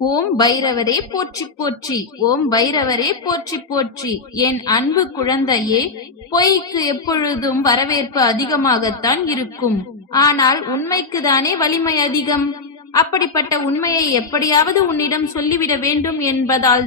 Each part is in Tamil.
ஓம் பைரவரே போற்றி போற்றி. ஓம் பைரவரே போற்றி போற்றி. என் அன்பு குழந்தையே பொய்க்கு எப்பொழுதும் வரவேற்பு அதிகமாகத்தான் இருக்கும். ஆனால் உண்மைக்கு தானே வலிமை அதிகம்? அப்படிப்பட்ட உண்மையை எப்படியாவது உன்னிடம் சொல்லிவிட வேண்டும் என்பதால்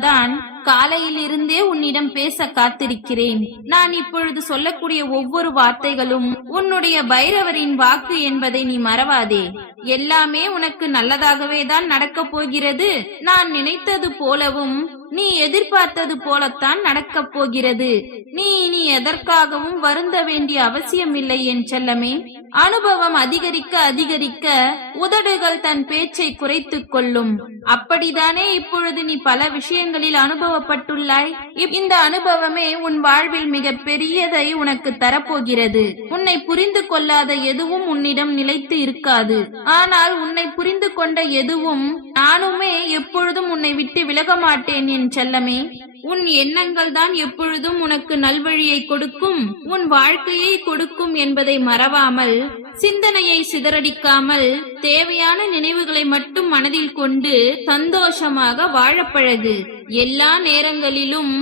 காலையிலிருந்தே உன்னிடம் பேச காத்திருக்கிறேன். நான் இப்பொழுது சொல்லக்கூடிய ஒவ்வொரு வார்த்தைகளும் உன்னுடைய பைரவரின் வாக்கு என்பதை நீ மறவாதே. எல்லாமே உனக்கு நல்லதாகவே தான் நடக்கப் போகிறது. நான் நினைத்தது போலவும் நீ எதிர்பார்த்தது போலத்தான் நடக்கப் போகிறது. நீ இனி எதற்காகவும் வருந்த வேண்டிய அவசியமில்லை என் செல்லமே. அனுபவம் அதிகரிக்க அதிகரிக்க உதடுகள் தன் பேச்சை குறைத்துக் கொள்ளும். அப்படிதானே இப்பொழுது நீ பல விஷயங்களில் அனுபவப்பட்டுள்ளாய். இப்- இந்த அனுபவமே உன் வாழ்வில் மிக பெரியதை உனக்கு தரப்போகிறது. உன்னை புரிந்து கொள்ளாத எதுவும் உன்னிடம் நிலைத்து இருக்காது. ஆனால் உன்னை புரிந்து கொண்ட எதுவும் நானுமே எப்பொழுதும் உன்னை விட்டு விலக மாட்டேன் என் செல்லமே உன் எண்ணங்கள் தான் எப்பொழுதும் உனக்கு நல்வழியை கொடுக்கும் உன் வாழ்க்கையை கொடுக்கும் என்பதை மறவாமல் சிந்தனையை சிதறடிக்காமல் தேவையான நினைவுகளை மட்டும் மனதில் கொண்டு சந்தோஷமாக வாழப்பழகு. எல்லா நேரங்களிலும்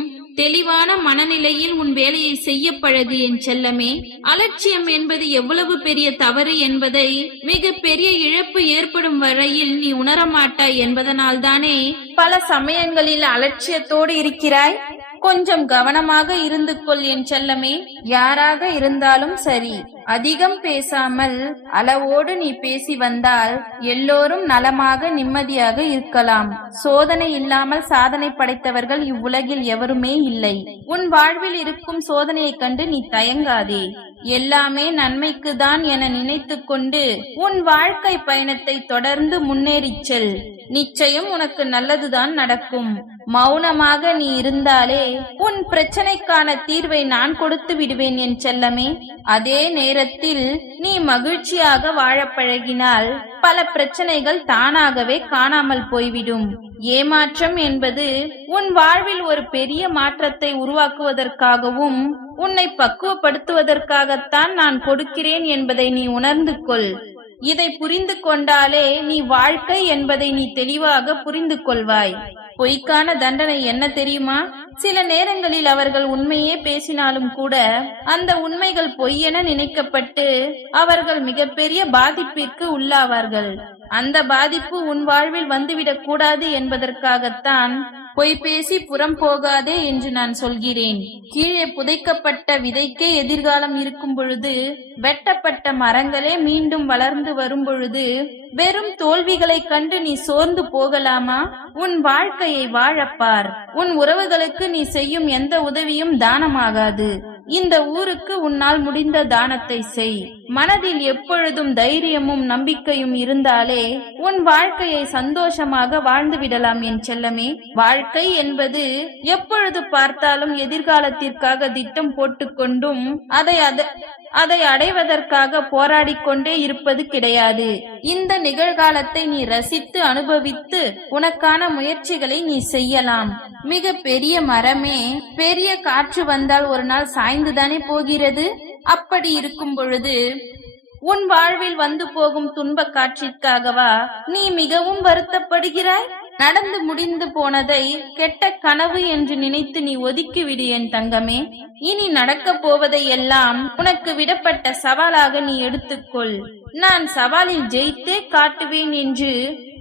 தெளிவான மனநிலையில் உன் வேலையை செய்ய பழகு என் செல்லமே. அலட்சியம் என்பது எவ்வளவு பெரிய தவறு என்பதை மிக பெரிய இழப்பு ஏற்படும் வரையில் நீ உணரமாட்டாய் என்பதனால்தானே. பல சமயங்களில் அலட்சியத்தோடு இருக்கிறாய். கொஞ்சம் கவனமாக இருந்து கொள் என் செல்லமே. யாராக இருந்தாலும் சரி அதிகம் பேசாமல் அளவோடு நீ பேசி வந்தால் எல்லோரும் நலமாக நிம்மதியாக இருக்கலாம். சோதனை இல்லாமல் சாதனை படைத்தவர்கள் இவ்வுலகில் எவருமே இல்லை. உன் வாழ்வில் இருக்கும் சோதனையைக் கண்டு நீ தயங்காதே. எல்லாமே நன்மைக்கு தான் என நினைத்து கொண்டு உன் வாழ்க்கை பயணத்தை தொடர்ந்து முன்னேறிச் செல். நிச்சயம் உனக்கு நல்லதுதான் நடக்கும். மௌனமாக நீ இருந்தாலே உன் பிரச்சனைக்கான தீர்வை நான் கொடுத்து விடுவேன் என் செல்லமே. அதே நேரத்தில் நீ மகிழ்ச்சியாக வாழப் பழகினால் பல பிரச்சனைகள் தானாகவே காணாமல் போய்விடும். ஏமாற்றம் என்பது உன் வாழ்வில் ஒரு பெரிய மாற்றத்தை உருவாக்குவதற்காகவும் உன்னை பக்குவப்படுத்துவதற்காகத்தான் நான் கொடுக்கிறேன் என்பதை நீ உணர்ந்து கொள். இதை புரிந்து கொண்டாலே நீ வாழ்க்கை என்பதை நீ தெளிவாக புரிந்து கொள்வாய். பொய்க்கான தண்டனை என்ன தெரியுமா? சில நேரங்களில் அவர்கள் உண்மையே பேசினாலும் கூட அந்த உண்மைகள் பொய்யென நினைக்கப்பட்டு அவர்கள் மிகப்பெரிய பாதிப்பிற்கு உள்ளாவார்கள். அந்த பாதிப்பு உன் வாழ்வில் வந்துவிடக் கூடாது என்பதற்காகத்தான் பொய் பேசி புறம் போகாதே என்று நான் சொல்கிறேன். கீழே புதைக்கப்பட்ட விதைக்கே எதிர்காலம் இருக்கும் பொழுது வெட்டப்பட்ட மரங்களே மீண்டும் வளர்ந்து வரும் பொழுது வெறும் தோல்விகளைக் கண்டு நீ சோர்ந்து போகலாமா? உன் வாழ்க்கையை வாழப்பார். உன் உறவுகளுக்கு நீ செய்யும் எந்த உதவியும் தானமாகாது. இந்த ஊருக்கு உன்னால் முடிந்த தானத்தை செய். மனதில் எப்பொழுதும் தைரியமும் நம்பிக்கையும் இருந்தாலே உன் வாழ்க்கையை சந்தோஷமாக வாழ்ந்து விடலாம் என் செல்லமே. வாழ்க்கை என்பது எப்பொழுது பார்த்தாலும் எதிர்காலத்திற்காக திட்டம் போட்டுக்கொண்டும் அதை அதை அடைவதற்காக போராடிக்கொண்டே இருப்பது கிடையாது. இந்த நிகழ்காலத்தை நீ ரசித்து அனுபவித்து உனக்கான முயற்சிகளை நீ செய்யலாம். மிக பெரிய மரமே பெரிய காற்று வந்தால் ஒரு நாள் சாய்ந்துதானே போகிறது? அப்படி இருக்கும் பொழுது உன் வாழ்வில் வந்து போகும் துன்ப காட்சிற்காகவா நீ மிகவும் வருத்தப்படுகிறாய்? நடந்து முடிந்து போனதை கெட்ட கனவு என்று நினைத்து நீ ஒதுக்கிவிடு என் தங்கமே. இனி நடக்கப் போவதை எல்லாம் உனக்கு விடப்பட்ட சவாலாக நீ எடுத்துக்கொள். நான் சவாலில் ஜெயித்தே காட்டுவேன் என்று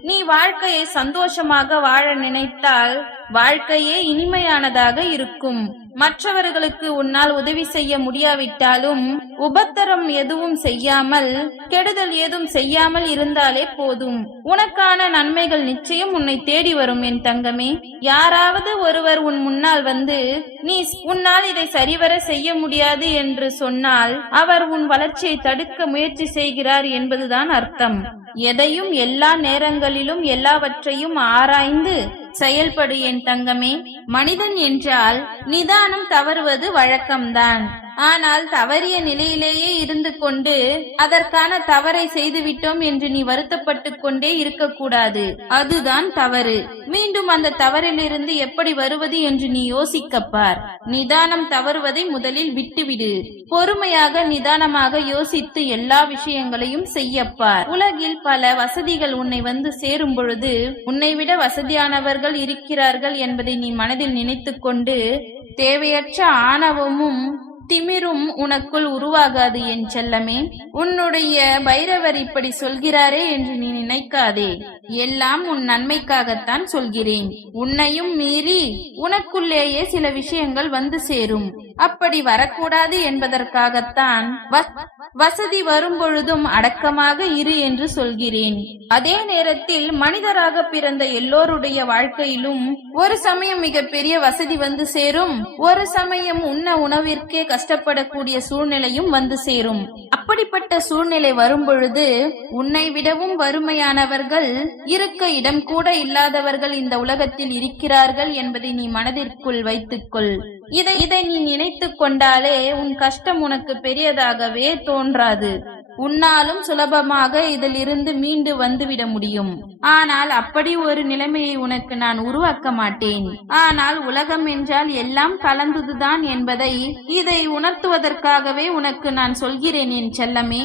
நீ வாழ்க்கையை சந்தோஷமாக வாழ நினைத்தால் வாழ்க்கையே இனிமையானதாக இருக்கும். மற்றவர்களுக்கு உன்னால் உதவி செய்ய முடியாவிட்டாலும் உபத்தரம் எதுவும் செய்யாமல் கெடுதல் ஏதும் செய்யாமல் இருந்தாலே போதும். உனக்கான நன்மைகள் நிச்சயம் உன்னை தேடி வரும் என் தங்கமே. யாராவது ஒருவர் உன் முன்னால் வந்து நீ உன்னால் இதை சரிவர செய்ய முடியாது என்று சொன்னால் அவர் உன் வளர்ச்சியை தடுக்க முயற்சி செய்கிறார் என்பதுதான் அர்த்தம். எதையும் எல்லா நேரங்களிலும் எல்லாவற்றையும் ஆராய்ந்து செயல்படு என் தங்கமே. மனிதன் என்றால் நிதானம் தவறுவது வழக்கம்தான். ஆனால் தவறிய நிலையிலேயே இருந்து கொண்டு அதற்கான தவறை செய்துவிட்டோம் என்று நீ வருத்தப்பட்டு கொண்டே இருக்கக்கூடாது. அதுதான் தவறு. மீண்டும் அந்த தவறிலிருந்து எப்படி வருவது என்று நீ யோசிக்கப்பார். நிதானம் தவறுவதை முதலில் விட்டுவிடு. பொறுமையாக நிதானமாக யோசித்து எல்லா விஷயங்களையும் செய்யப்பார். உலகில் பல வசதிகள் உன்னை வந்து சேரும் பொழுது உன்னை விட வசதியானவர்கள் இருக்கிறார்கள் என்பதை நீ மனதில் நினைத்துக் கொண்டு தேவையற்ற ஆணவமும் திமிரும் உனக்குள் உருவாகாது என் செல்லமே. உன்னுடைய பைரவர் இப்படி சொல்கிறாரே என்று நீ நினைக்காதே. எல்லாம் உன் நன்மைக்காகத்தான் சொல்கிறேன். உன்னையும் மீறி உனக்குள்ளேயே சில விஷயங்கள் வந்து சேரும். அப்படி வரக்கூடாது என்பதற்காகத்தான் வ- வசதி வரும் பொழுதும் அடக்கமாக இரு என்று சொல்கிறேன். அதே நேரத்தில் மனிதராக பிறந்த எல்லோருடைய வாழ்க்கையிலும் ஒரு சமயம் மிகப்பெரிய வசதி வந்து சேரும் ஒரு சமயம் உண்ண உணவிற்கே கஷ்டப்படக்கூடிய சூழ்நிலையும் வந்து சேரும். அப்படிப்பட்ட சூழ்நிலை வரும்பொழுது உன்னை விடவும் வறுமையானவர்கள் இருக்க இடம் கூட இல்லாதவர்கள் இந்த உலகத்தில் இருக்கிறார்கள் என்பதை நீ மனதிற்குள் வைத்துக்கொள். இதை இதை நீ நினைத்துக் கொண்டாலே உன் கஷ்டம் உனக்கு பெரியதாகவே தோன்றாது. உன்னாலும் சுலபமாக இதிலிருந்து மீண்டு வந்துவிட முடியும். ஆனால் அப்படி ஒரு நிலைமையை உனக்கு நான் உருவாக்க மாட்டேன். ஆனால் உலகம் என்றால் எல்லாம் கலந்ததுதான் என்பதை இதை உணர்த்துவதற்காகவே உனக்கு நான் சொல்கிறேன் என் செல்லமே.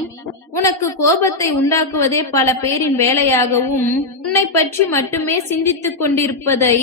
உனக்கு கோபத்தை உண்டாக்குவதே பல பேரின் வேலையாகவும் உன்னை பற்றி மட்டுமே சிந்தித்துக் கொண்டிருப்பதை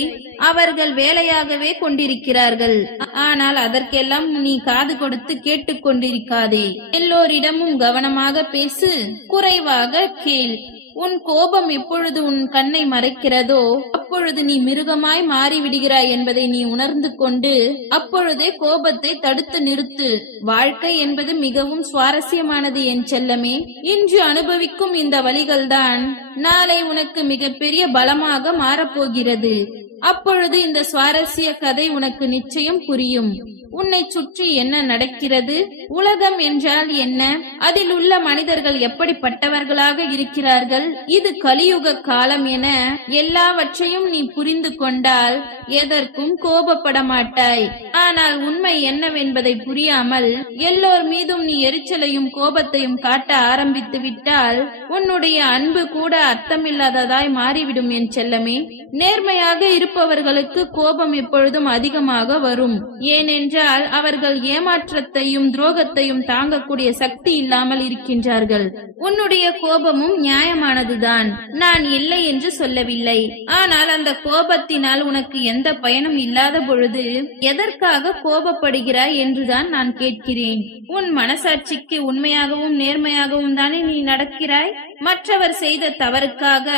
அவர்கள் வேலையாகவே கொண்டிருக்கிறார்கள். ஆனால் அதற்கெல்லாம் நீ காது கொடுத்து கேட்டுக் கொண்டிருக்காதே. எல்லோரிடமும் கவனமாக பேசு குறைவாக கேள். உன் கோபம் எப்பொழுது உன் கண்ணை மறைக்கிறதோ அப்பொழுது நீ மிருகமாய் மாறிவிடுகிறாய் என்பதை நீ உணர்ந்து கொண்டு அப்பொழுதே கோபத்தை தடுத்து நிறுத்து. வாழ்க்கை என்பது மிகவும் சுவாரஸ்யமானது என் செல்லமே. இன்று அனுபவிக்கும் இந்த வழிகள்தான் நாளை உனக்கு மிகப்பெரிய பலமாக மாறப்போகிறது. அப்பொழுது இந்த சுவாரஸ்ய கதை உனக்கு நிச்சயம் புரியும். உன்னை சுற்றி என்ன நடக்கிறது? உலகம் என்றால் என்ன? அதில் உள்ள மனிதர்கள் எப்படிப்பட்டவர்களாக இருக்கிறார்கள்? இது கலியுக காலம் என எல்லாவற்றையும் நீ புரிந்து கொண்டால் எதற்கும் கோபப்பட மாட்டாய். ஆனால் உண்மை என்னவென்பதை புரியாமல் எல்லோர் மீதும் நீ எரிச்சலையும் கோபத்தையும் காட்ட ஆரம்பித்து விட்டால் உன்னுடைய அன்பு கூட அர்த்தமில்லாததாய் மாறிவிடும் என் செல்லமே. நேர்மையாக இருப்பவர்களுக்கு கோபம் எப்பொழுதும் அதிகமாக வரும். ஏனென்றால் அவர்கள் ஏமாற்றத்தையும் துரோகத்தையும் தாங்கக்கூடிய சக்தி இல்லாமல் இருக்கின்றார்கள். உன்னுடைய கோபமும் நியாயமானதுதான். நான் இல்லை என்று சொல்லவில்லை. ஆனால் அந்த கோபத்தினால் உனக்கு எந்த பயனும் இல்லாத பொழுது எதற்காக கோபப்படுகிறாய் என்றுதான் நான் கேட்கிறேன். உன் மனசாட்சிக்கு உண்மையாகவும் நேர்மையாகவும் தானே நீ நடக்கிறாய்? மற்றவர் செய்த தவறுக்காக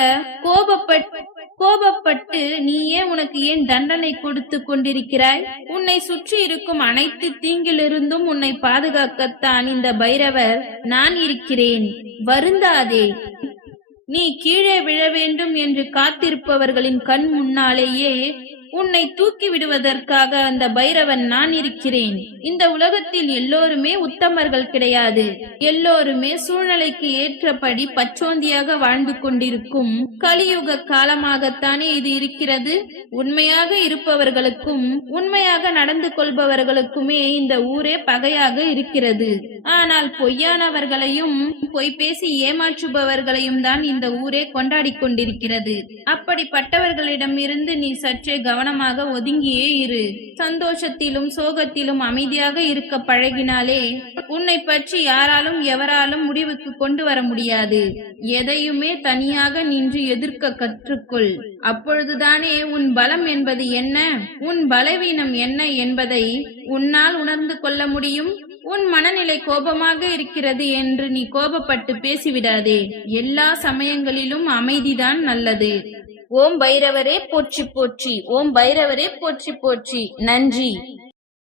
கோபப்பட்டு கோபப்பட்டு நீயே உனக்கு ஏன் தண்டனை கொடுத்து கொண்டிருக்கிறாய்? உன்னை சுற்றி இருக்கும் அனைத்து தீங்கிலிருந்தும் உன்னை பாதுகாக்கத்தான் இந்த பைரவர் நான் இருக்கிறேன். வருந்தாதே. நீ கீழே விழ வேண்டும் என்று காத்திருப்பவர்களின் கண் முன்னாலேயே உன்னை தூக்கி விடுவதற்காக அந்த பைரவன் நான் இருக்கிறேன். இந்த உலகத்தில் எல்லோருமே உத்தமர்கள் கிடையாது. எல்லோருமே சூழ்நிலைக்கு ஏற்றபடி பச்சோந்தியாக வாழ்ந்து கொண்டிருக்கும். கலியுக காலமாகத்தானே இது இருக்கிறது? உண்மையாக இருப்பவர்களுக்கும் உண்மையாக நடந்து கொள்பவர்களுக்குமே இந்த ஊரே பகையாக இருக்கிறது. ஆனால் பொய்யானவர்களையும் பொய் பேசி ஏமாற்றுபவர்களையும் தான் இந்த ஊரே கொண்டாடிக் கொண்டிருக்கிறது. அப்படிப்பட்டவர்களிடம் இருந்து நீ சற்றே கவனமாக ஒதுங்கியே இரு. சந்தோஷத்திலும் சோகத்திலும் அமைதியாக இருக்க பழகினாலே உன்னை பற்றி யாராலும் எவராலும் முடிவுக்கு கொண்டு வர முடியாது. எதையுமே தனியாக நின்று எதிர்க்க கற்றுக்கொள். அப்பொழுதுதானே உன் பலம் என்பது என்ன? உன் பலவீனம் என்ன என்பதை உன்னால் உணர்ந்து கொள்ள முடியும்? உன் மனநிலை கோபமாக இருக்கிறது என்று நீ கோபப்பட்டு பேசிவிடாதே. எல்லா சமயங்களிலும் அமைதிதான் நல்லது. ஓம் பைரவரே போற்றி போற்றி. ஓம் பைரவரே போற்றி போற்றி. நன்றி.